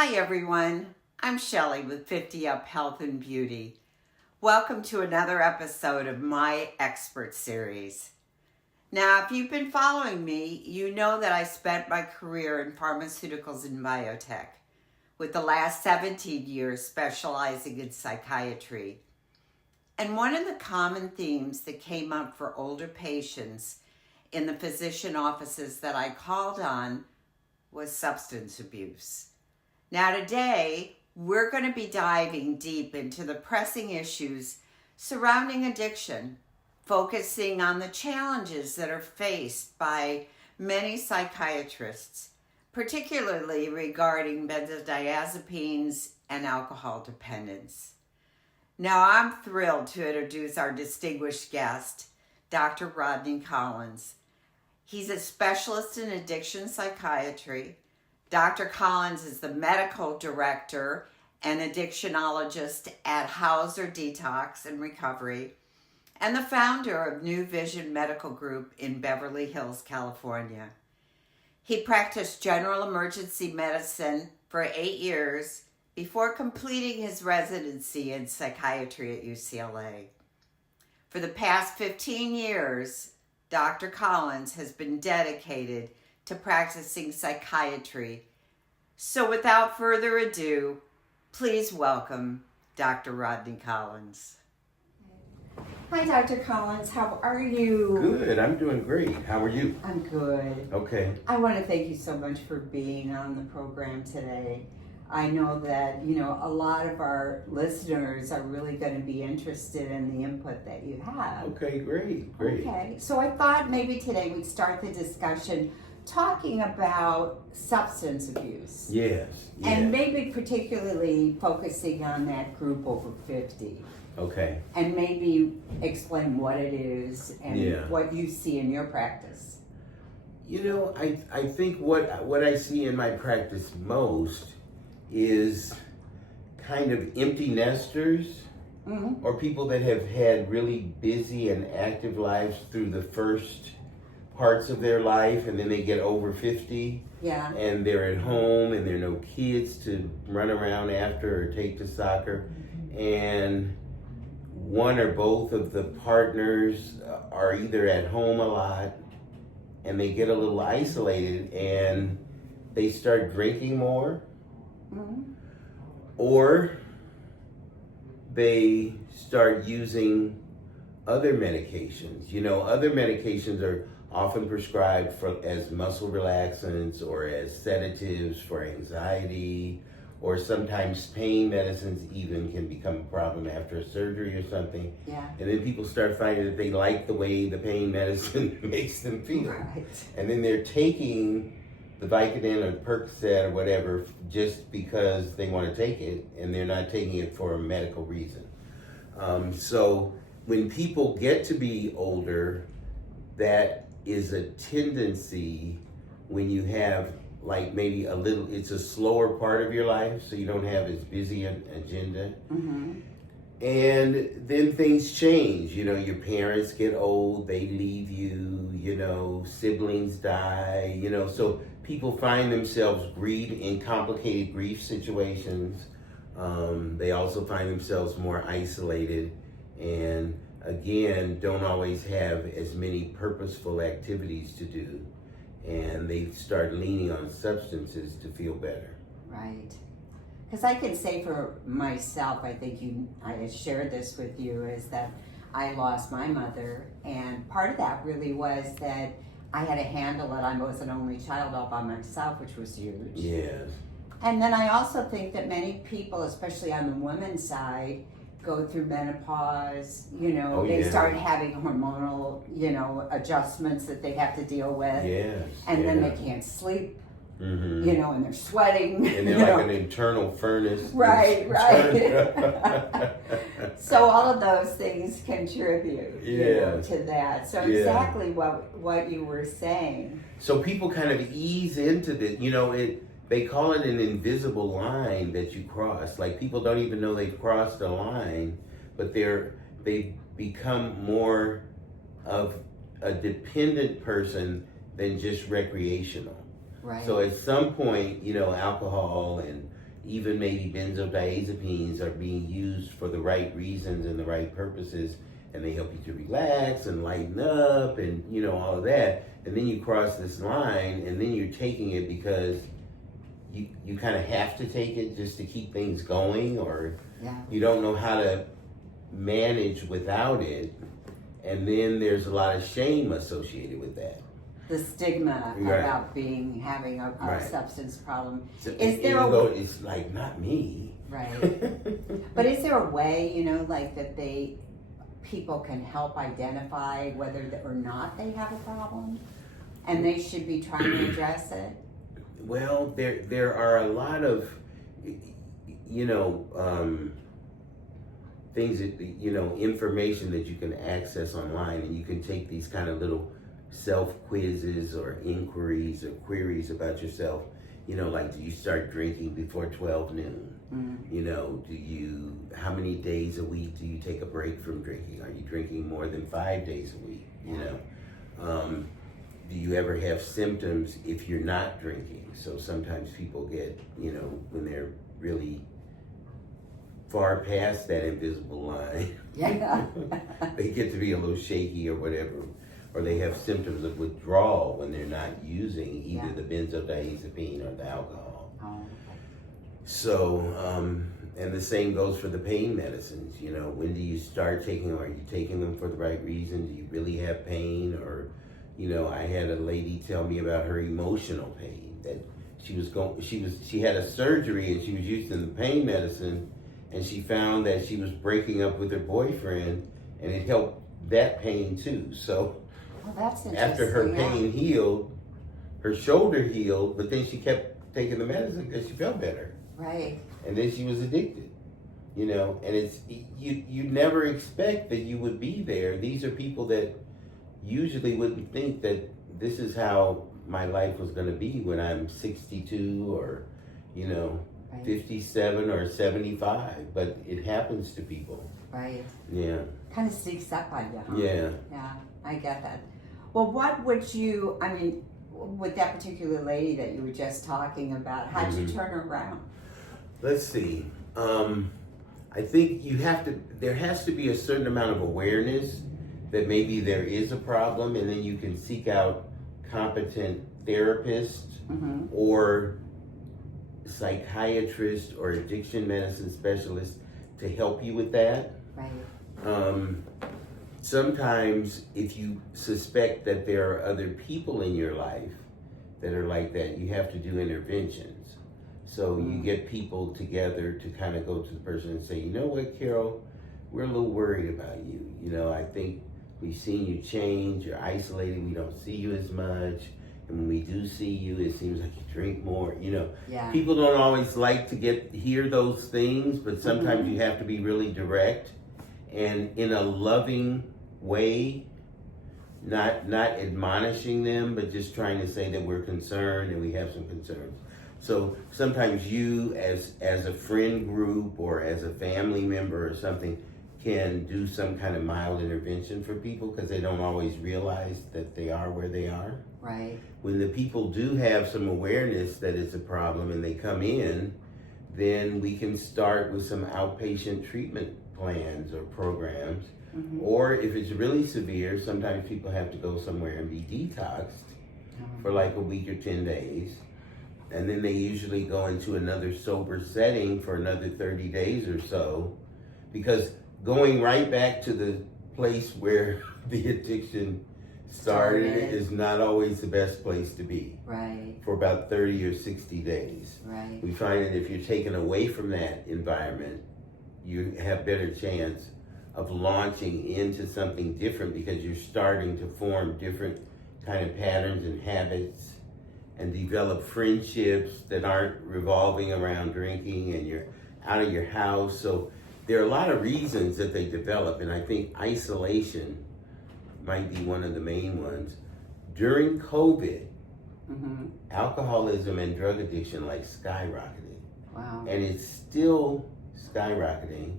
Hi everyone, I'm Shelley with 50 Up Health and Beauty. Welcome to another episode of my expert series. Now, if you've been following me, you know that I spent my career in pharmaceuticals and biotech, with the last 17 years specializing in psychiatry. And one of the common themes that came up for older patients in the physician offices that I called on was substance abuse. Now today, we're going to be diving deep into the pressing issues surrounding addiction, focusing on the challenges that are faced by many psychiatrists, particularly regarding benzodiazepines and alcohol dependence. Now, I'm thrilled to introduce our distinguished guest, Dr. Rodney Collins. He's a specialist in addiction psychiatry. Dr. Collins is the medical director and addictionologist at Hauser Detox and Recovery and the founder of New Vision Medical Group in Beverly Hills, California. He practiced general emergency medicine for 8 years before completing his residency in psychiatry at UCLA. For the past 15 years, Dr. Collins has been dedicated to practicing psychiatry. So without further ado, please welcome Dr. Rodney Collins. Hi, Dr. Collins. How are you? Good. I'm doing great. How are you? I'm good. Okay. I want to thank you so much for being on the program today. I know that, a lot of our listeners are really going to be interested in the input that you have. Okay, great. Okay. So I thought maybe today we'd start the discussion talking about substance abuse. Yes. And maybe particularly focusing on that group over 50. Okay. And maybe explain what it is and what you see in your practice. I think what I see in my practice most is kind of empty nesters or people that have had really busy and active lives through the first parts of their life, and then they get over 50 and they're at home and there are no kids to run around after or take to soccer, and one or both of the partners are either at home a lot and they get a little isolated and they start drinking more or they start using other medications. Other medications are often prescribed as muscle relaxants or as sedatives for anxiety, or sometimes pain medicines even can become a problem after a surgery or something. Yeah. And then people start finding that they like the way the pain medicine makes them feel. Right. And then they're taking the Vicodin or Percocet or whatever just because they want to take it, and they're not taking it for a medical reason. So when people get to be older, that is a tendency when you have like maybe it's a slower part of your life, so you don't have as busy an agenda. And then things change. Your parents get old, they leave you, siblings die, so people find themselves in complicated grief situations. They also find themselves more isolated and again, don't always have as many purposeful activities to do, and they start leaning on substances to feel better. Right. Because I can say for myself, I think I shared this with you, is that I lost my mother, and part of that really was that I had to handle it. I was an only child all by myself, which was huge. Yes. And then I also think that many people, especially on the women's side, go through menopause, they start having hormonal, adjustments that they have to deal with. Yes. And then they can't sleep, and they're sweating. And they're like an internal furnace. Right. So all of those things contribute to that. So exactly what you were saying. So people kind of ease into this, they call it an invisible line that you cross. Like people don't even know they've crossed a line, but they become more of a dependent person than just recreational. Right. So at some point, alcohol and even maybe benzodiazepines are being used for the right reasons and the right purposes, and they help you to relax and lighten up and, you know, all of that. And then you cross this line, and then you're taking it because you kind of have to take it just to keep things going, or you don't know how to manage without it. And then there's a lot of shame associated with that. The stigma Right. about having a Right. substance problem. So Is there even though it's like, not me. Right. But is there a way, you know, like that people can help identify whether or not they have a problem, and they should be trying to address it? Well, there are a lot of, you know, things that, you know, information that you can access online, and you can take these kind of little self-quizzes or inquiries or queries about yourself. You know, like, do you start drinking before 12 noon? Mm. You know, how many days a week do you take a break from drinking? Are you drinking more than 5 days a week? You know, do you ever have symptoms if you're not drinking? So sometimes people get, you know, when they're really far past that invisible line, they get to be a little shaky or whatever, or they have symptoms of withdrawal when they're not using either the benzodiazepine or the alcohol. Oh. So, and the same goes for the pain medicines. You know, when do you start taking them? Are you taking them for the right reason? Do you really have pain? Or, you know, I had a lady tell me about her emotional pain, that she had a surgery and she was using the pain medicine, and she found that she was breaking up with her boyfriend, and it helped that pain too. So That's after her pain healed, her shoulder healed, but then she kept taking the medicine because she felt better. Right. And then she was addicted, you know, and it's, you never expect that you would be there. These are people that usually wouldn't think that this is how my life was going to be when I'm 62 or, you know, 57 or 75, but it happens to people. Right. Yeah. Kind of sneaks up on you, huh? Yeah. Yeah, I get that. Well, what would you, I mean, with that particular lady that you were just talking about, how'd you turn her around? Let's see. I think there has to be a certain amount of awareness that maybe there is a problem, and then you can seek out competent therapists or psychiatrist or addiction medicine specialist to help you with that. Right. Sometimes if you suspect that there are other people in your life that are like that, you have to do interventions. So you get people together to kind of go to the person and say, you know what, Carol, we're a little worried about you. You know, I think we've seen you change, you're isolated, we don't see you as much. And when we do see you, it seems like you drink more. You know, people don't always like to hear those things, but sometimes you have to be really direct and in a loving way, not admonishing them, but just trying to say that we're concerned and we have some concerns. So sometimes you, as a friend group or as a family member or something, can do some kind of mild intervention for people because they don't always realize that they are where they are. Right. When the people do have some awareness that it's a problem and they come in, then we can start with some outpatient treatment plans or programs. Or if it's really severe, sometimes people have to go somewhere and be detoxed for like a week or 10 days. And then they usually go into another sober setting for another 30 days or so, because going right back to the place where the addiction started is not always the best place to be. Right. For about 30 or 60 days. Right. We find that if you're taken away from that environment, you have better chance of launching into something different because you're starting to form different kind of patterns and habits and develop friendships that aren't revolving around drinking, and you're out of your house. So there are a lot of reasons that they develop, and I think isolation might be one of the main ones. During COVID, alcoholism and drug addiction skyrocketed. Wow. And it's still skyrocketing,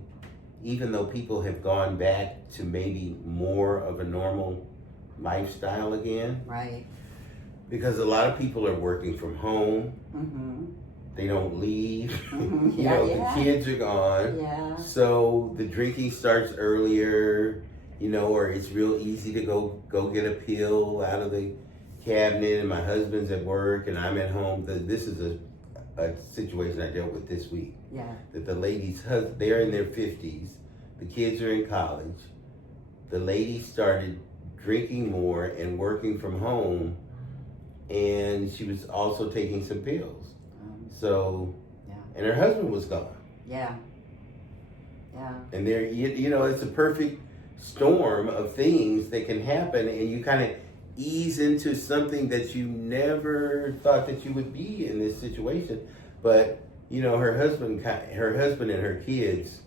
even though people have gone back to maybe more of a normal lifestyle again. Right. Because a lot of people are working from home. They don't leave. You know, the kids are gone. Yeah. So the drinking starts earlier, you know, or it's real easy to go get a pill out of the cabinet, and my husband's at work and I'm at home. This is a situation I dealt with this week. Yeah. That the ladies, they're in their 50s, the kids are in college. The lady started drinking more and working from home, and she was also taking some pills. So, yeah. And her husband was gone. Yeah. Yeah. And there, you know, it's a perfect storm of things that can happen, and you kind of ease into something that you never thought that you would be in this situation. But you know, her husband and her kids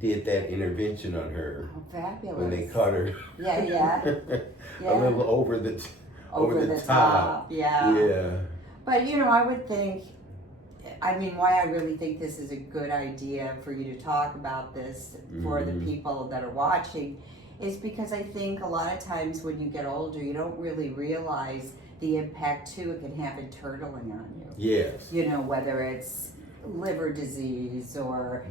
did that intervention on her. Oh, fabulous! When they caught her. Yeah. A little over the top. Yeah. Yeah. But you know, I would think. I mean, why I really think this is a good idea for you to talk about this for the people that are watching is because I think a lot of times when you get older, you don't really realize the impact too it can have internally on you. Yes. You know, whether it's liver disease or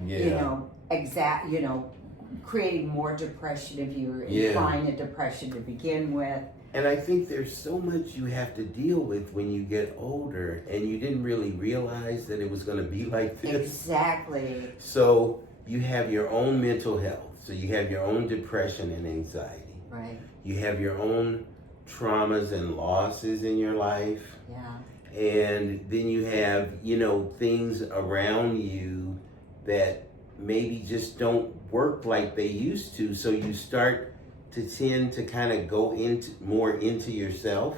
creating more depression if you're inclined to depression to begin with. And I think there's so much you have to deal with when you get older, and you didn't really realize that it was going to be like this. Exactly. So you have your own mental health. So you have your own depression and anxiety. Right. You have your own traumas and losses in your life. Yeah. And then you have, you know, things around you that maybe just don't work like they used to. So you start to tend to kind of go more into yourself.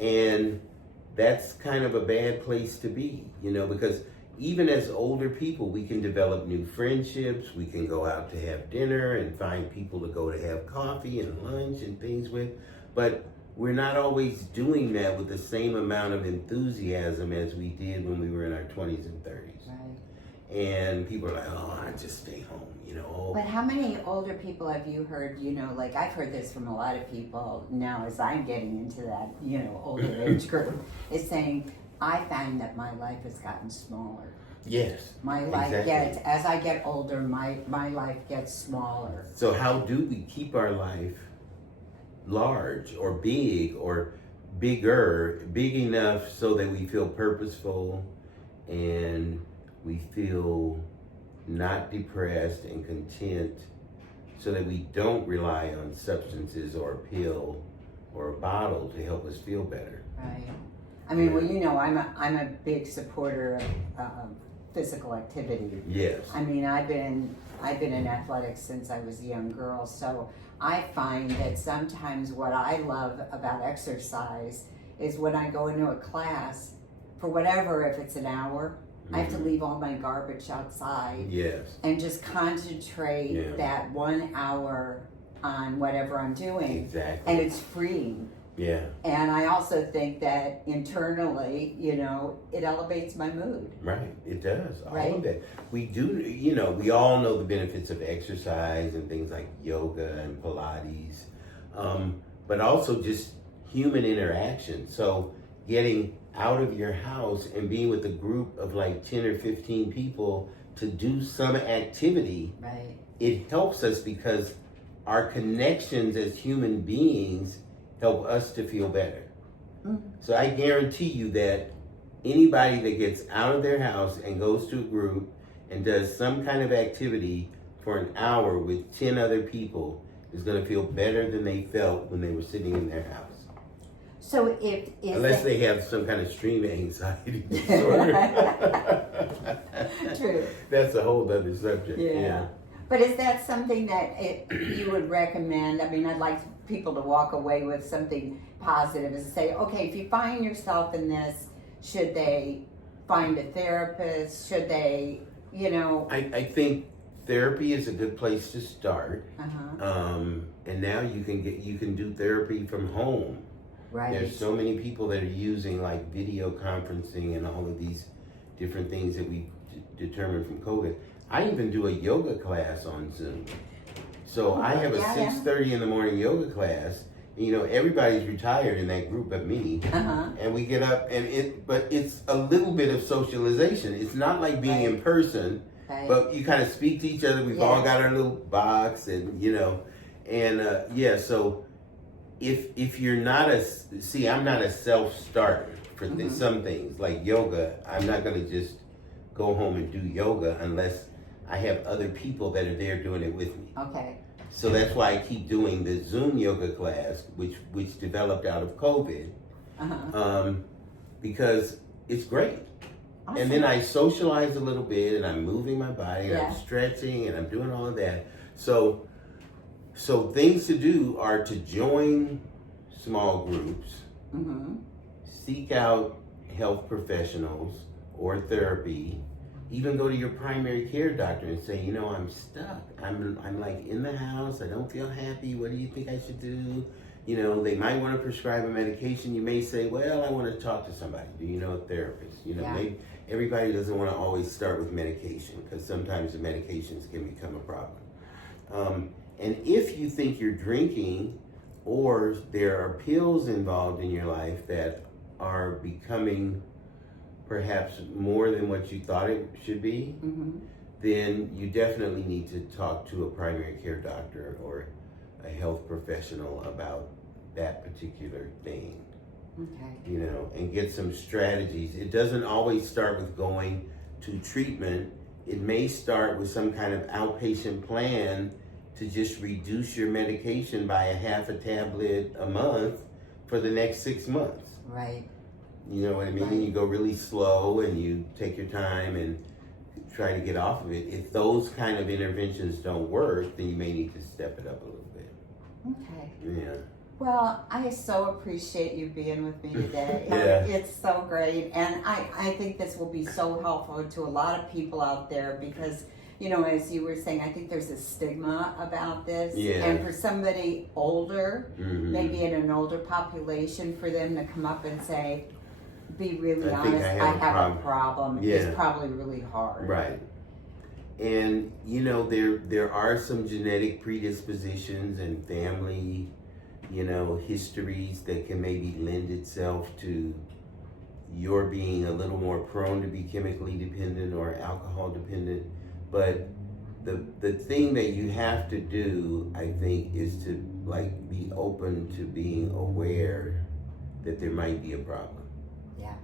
And that's kind of a bad place to be, you know, because even as older people, we can develop new friendships. We can go out to have dinner and find people to go to have coffee and lunch and things with. But we're not always doing that with the same amount of enthusiasm as we did when we were in our 20s and 30s. Right. And people are like, oh, I just stay home, you know. But how many older people have you heard, you know, like I've heard this from a lot of people now as I'm getting into that, you know, older age group, is saying, I find that my life has gotten smaller. Yes. My life gets, as I get older, my life gets smaller. So how do we keep our life large or big or big enough so that we feel purposeful and we feel not depressed and content, so that we don't rely on substances or a pill or a bottle to help us feel better? Right. I mean, well, you know, I'm a big supporter of physical activity. Yes. I mean, I've been in athletics since I was a young girl, so I find that sometimes what I love about exercise is when I go into a class, for whatever, if it's an hour, I have to leave all my garbage outside. Yes. And just concentrate that 1 hour on whatever I'm doing. Exactly. And it's freeing. Yeah. And I also think that internally, you know, it elevates my mood. Right, it does. Right? All of that. We do, you know, we all know the benefits of exercise and things like yoga and Pilates, but also just human interaction. So getting out of your house and being with a group of like 10 or 15 people to do some activity, right, it helps us because our connections as human beings help us to feel better. So I guarantee you that anybody that gets out of their house and goes to a group and does some kind of activity for an hour with 10 other people is going to feel better than they felt when they were sitting in their house. So unless they have some kind of extreme anxiety disorder. True. That's a whole other subject. Yeah. But is that something that you would recommend? I mean, I'd like people to walk away with something positive, is to say, okay, if you find yourself in this, should they find a therapist? Should they, you know? I think therapy is a good place to start. And now you can do therapy from home. Right. There's so many people that are using like video conferencing and all of these different things that we determined from COVID. I even do a yoga class on Zoom. So I have a 6:30 in the morning yoga class, You know, everybody's retired in that group but me. And we get up but it's a little bit of socialization. It's not like being in person, but you kind of speak to each other. We've all got our little box and, you know, and so if you're not I'm not a self-starter for some things like yoga. I'm not going to just go home and do yoga unless I have other people that are there doing it with me. Okay. So that's why I keep doing the Zoom yoga class, which developed out of COVID, because it's great. Awesome. And then I socialize a little bit, and I'm moving my body, and I'm stretching, and I'm doing all of that. So things to do are to join small groups, seek out health professionals or therapy. Even go to your primary care doctor and say, you know, I'm stuck. I'm like in the house. I don't feel happy. What do you think I should do? You know, they might want to prescribe a medication. You may say, well, I want to talk to somebody. Do you know a therapist? You know, maybe everybody doesn't want to always start with medication because sometimes the medications can become a problem. And if you think you're drinking or there are pills involved in your life that are becoming perhaps more than what you thought it should be, then you definitely need to talk to a primary care doctor or a health professional about that particular thing. Okay. You know, and get some strategies. It doesn't always start with going to treatment. It may start with some kind of outpatient plan to just reduce your medication by a half a tablet a month for the next 6 months. Right. You know what I mean? Right. And you go really slow and you take your time and try to get off of it. If those kind of interventions don't work, then you may need to step it up a little bit. Okay. Yeah. Well, I so appreciate you being with me today. It's so great. And I think this will be so helpful to a lot of people out there because, you know, as you were saying, I think there's a stigma about this. Yeah. And for somebody older, maybe in an older population, for them to come up and say, be really honest, I have a problem. Yeah. It's probably really hard. Right. And, you know, there are some genetic predispositions and family, you know, histories that can maybe lend itself to your being a little more prone to be chemically dependent or alcohol dependent. But the thing that you have to do, I think, is to like be open to being aware that there might be a problem. Yeah.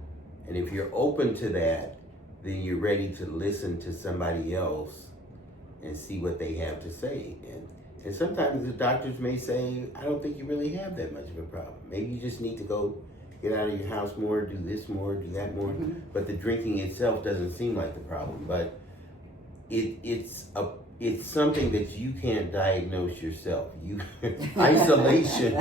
And if you're open to that, then you're ready to listen to somebody else and see what they have to say. And sometimes the doctors may say, I don't think you really have that much of a problem. Maybe you just need to go get out of your house more, do this more, do that more. But the drinking itself doesn't seem like the problem. But it's something that you can't diagnose yourself. Isolation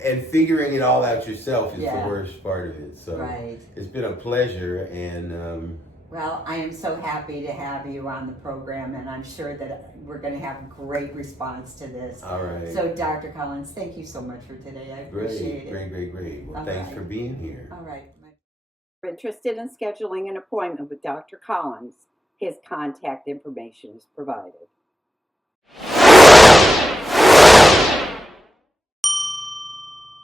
and figuring it all out yourself is the worst part of it. So it's been a pleasure, and well, I am so happy to have you on the program, and I'm sure that we're going to have great response to this. All right. So, Dr. Collins, thank you so much for today. I appreciate it. Great. Well, thanks for being here. All right. If you're interested in scheduling an appointment with Dr. Collins, his contact information is provided.